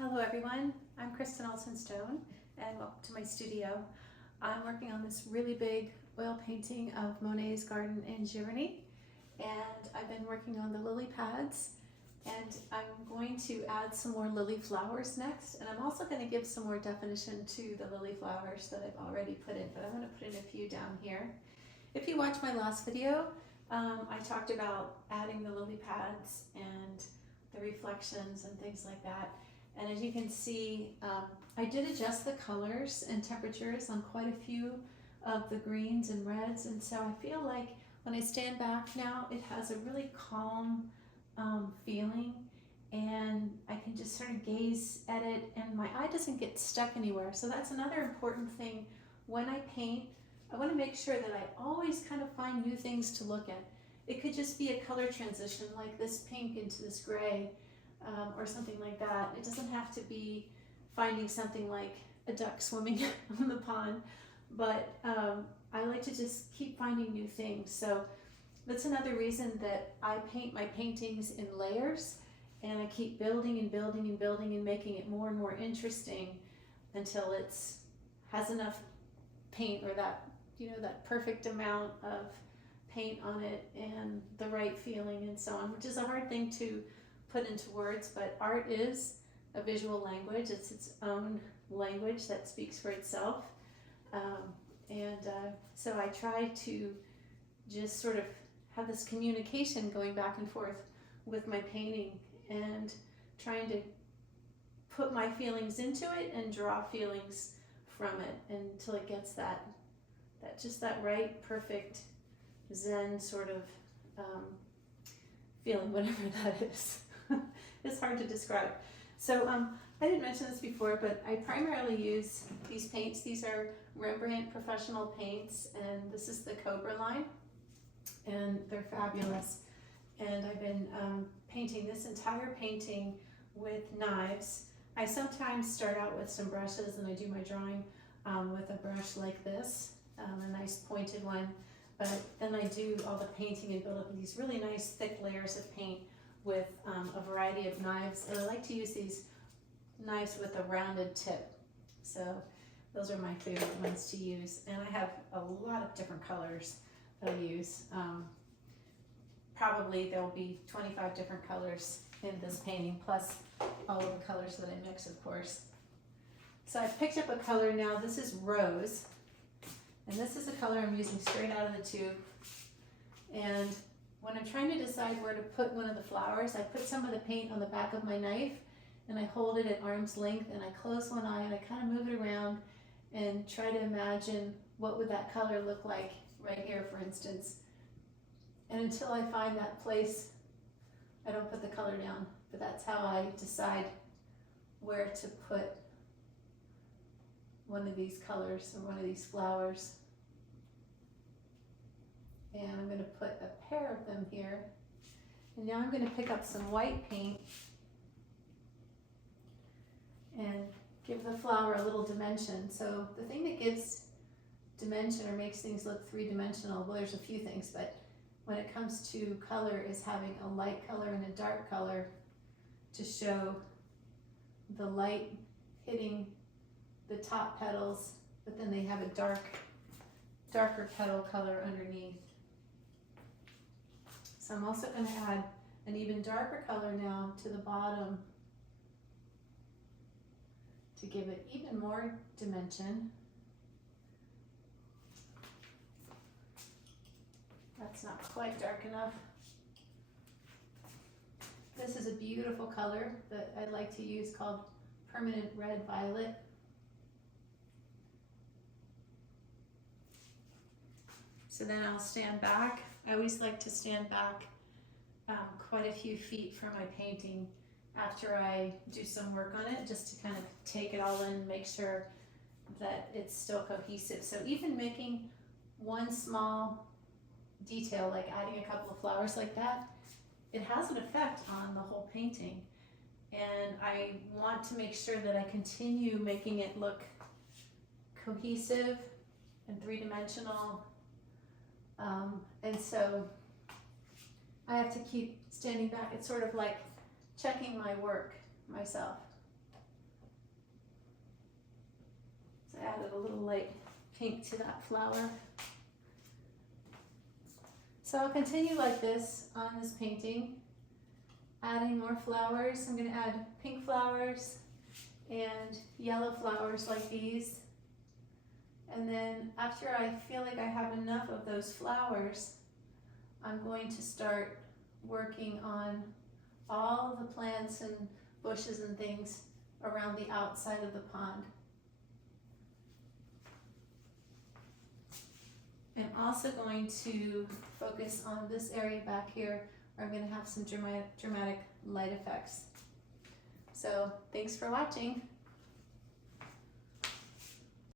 Hello everyone, I'm Kristen Olson and welcome to my studio. I'm working on this really big oil painting of Monet's garden in Giverny, and I've been working on the lily pads, and I'm going to add some more lily flowers next, and I'm also going to give some more definition to the lily flowers that I've already put in, but I'm going to put in a few down here. If you watched my last video, I talked about adding the lily pads and the reflections and things like that. And as you can see, I did adjust the colors and temperatures on quite a few of the greens and reds, and so I feel like when I stand back now, it has a really calm feeling, and I can just sort of gaze at it and my eye doesn't get stuck anywhere. So that's another important thing. When I paint, I want to make sure that I always kind of find new things to look at. It could just be a color transition like this pink into this gray, or something like that. It doesn't have to be finding something like a duck swimming on the pond, but I like to just keep finding new things. So that's another reason that I paint my paintings in layers, and I keep building and building and building and making it more and more interesting until it's has enough paint, or that, you know, that perfect amount of paint on it and the right feeling and so on, which is a hard thing to put into words, but art is a visual language. It's its own language that speaks for itself. So I try to just sort of have this communication going back and forth with my painting and trying to put my feelings into it and draw feelings from it until it gets that right, perfect Zen sort of feeling, whatever that is. It's hard to describe. So I didn't mention this before, but I primarily use these paints. These are Rembrandt professional paints, and this is the Cobra line, and they're fabulous. And I've been painting this entire painting with knives. I sometimes start out with some brushes, and I do my drawing with a brush like this, a nice pointed one, but then I do all the painting and build up these really nice thick layers of paint with a variety of knives, and I like to use these knives with a rounded tip. So those are my favorite ones to use, and I have a lot of different colors that I use. Probably there'll be 25 different colors in this painting, plus all of the colors that I mix, of course. So I've picked up a color now. This is Rose, and this is a color I'm using straight out of the tube. And when I'm trying to decide where to put one of the flowers, I put some of the paint on the back of my knife, and I hold it at arm's length, and I close one eye and I kind of move it around and try to imagine what would that color look like right here, for instance. And until I find that place, I don't put the color down, but that's how I decide where to put one of these colors or one of these flowers. And I'm going to put a pair of them here. And now I'm going to pick up some white paint and give the flower a little dimension. So the thing that gives dimension or makes things look three-dimensional, well, there's a few things, but when it comes to color, is having a light color and a dark color to show the light hitting the top petals, but then they have a darker petal color underneath. So I'm also going to add an even darker color now to the bottom to give it even more dimension. That's not quite dark enough. This is a beautiful color that I like to use called Permanent Red Violet. So then I'll stand back. I always like to stand back quite a few feet from my painting after I do some work on it, just to kind of take it all in, make sure that it's still cohesive. So even making one small detail, like adding a couple of flowers like that, it has an effect on the whole painting. And I want to make sure that I continue making it look cohesive and three-dimensional. And so I have to keep standing back. It's sort of like checking my work myself. added a little light pink to that flower. So I'll continue like this on this painting, adding more flowers. I'm going to add pink flowers and yellow flowers like these. And then after I feel like I have enough of those flowers, I'm going to start working on all the plants and bushes and things around the outside of the pond. I'm also going to focus on this area back here where I'm going to have some dramatic light effects. So thanks for watching.